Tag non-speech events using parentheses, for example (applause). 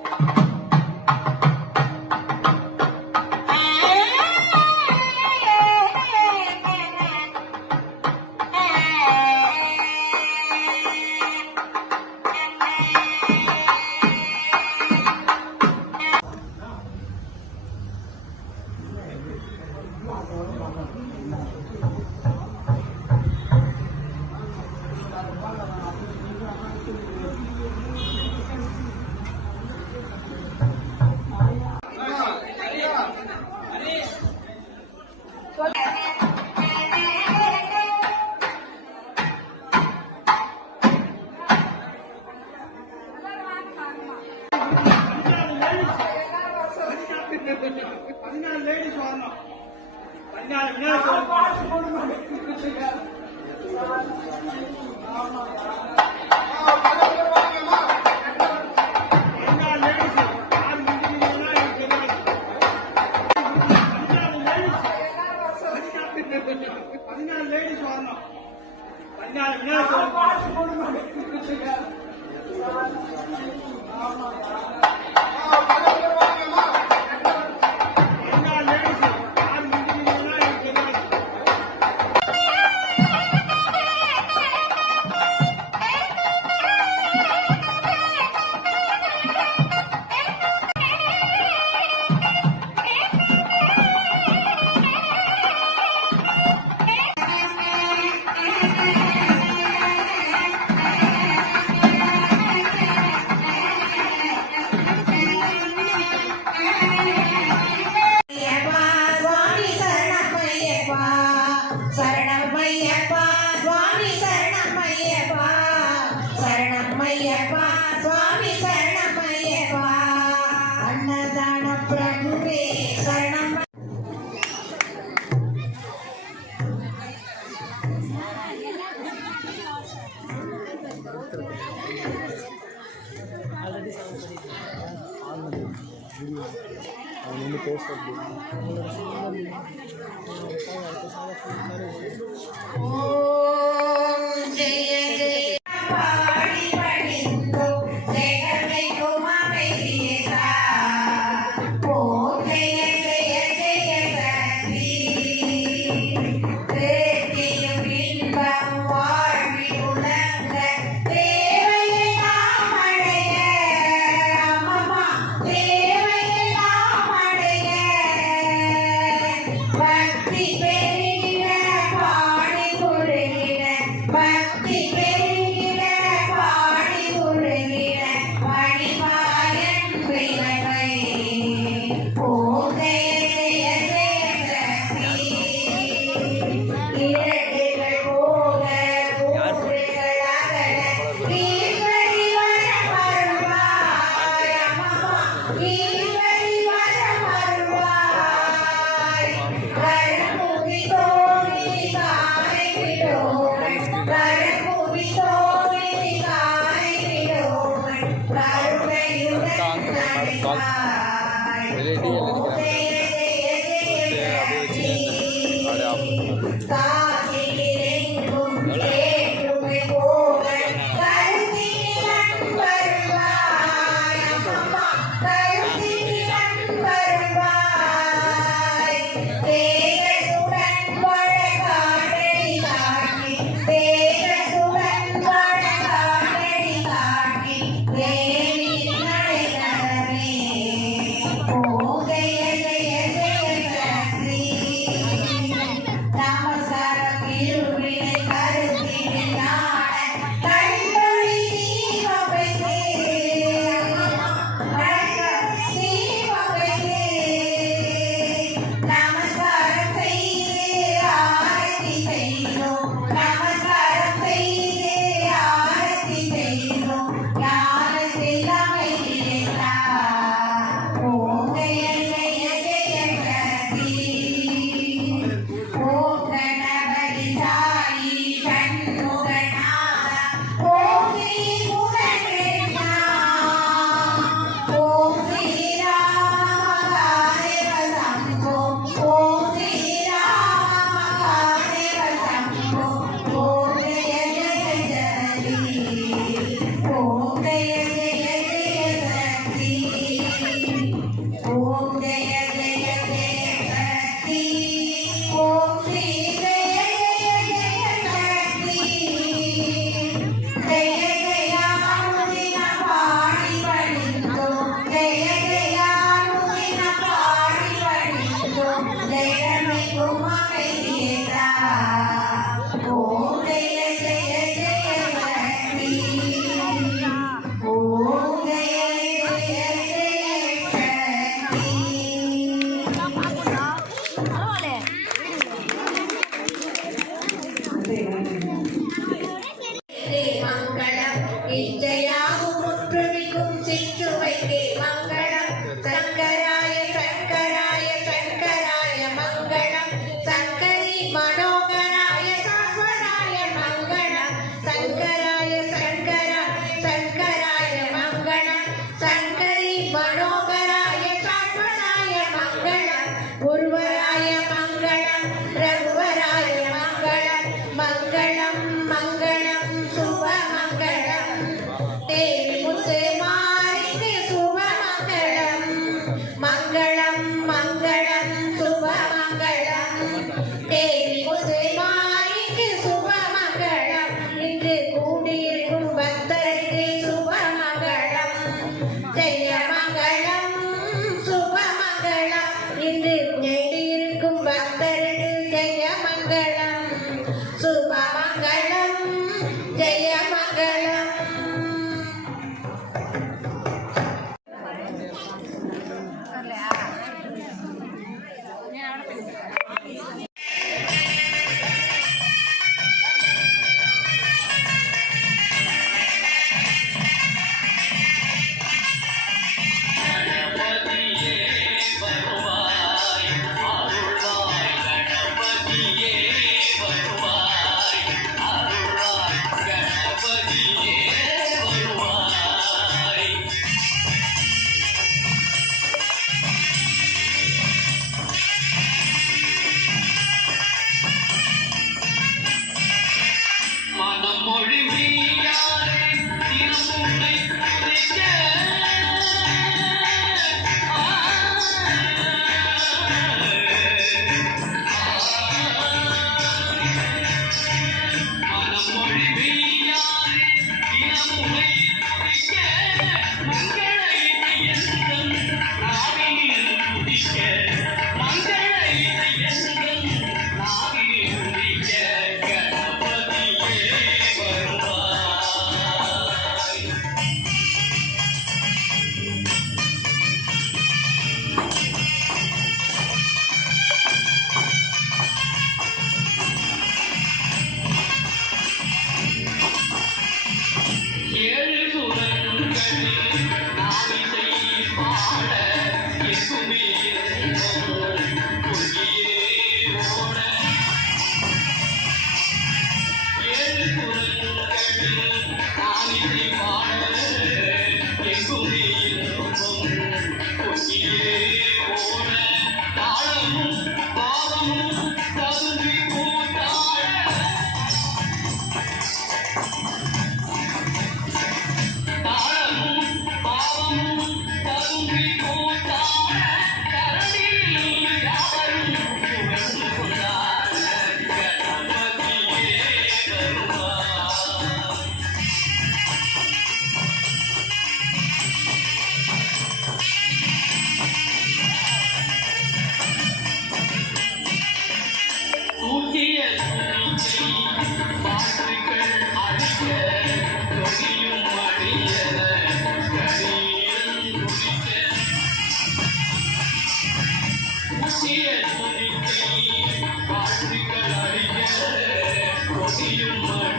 you (laughs) சரணம் ஐயப்பா சுவாமி சரணம் ஐயப்பா சரணம் ஐயப்பா சுவாமி சரணம் ஐயப்பா அன்னதான பிரபுவே சரணம். ஆல்ரெடி சாப்பிட்டு I'm in the face of the ตอไปเรื่อยเลย Mangalam I'm a see you tomorrow.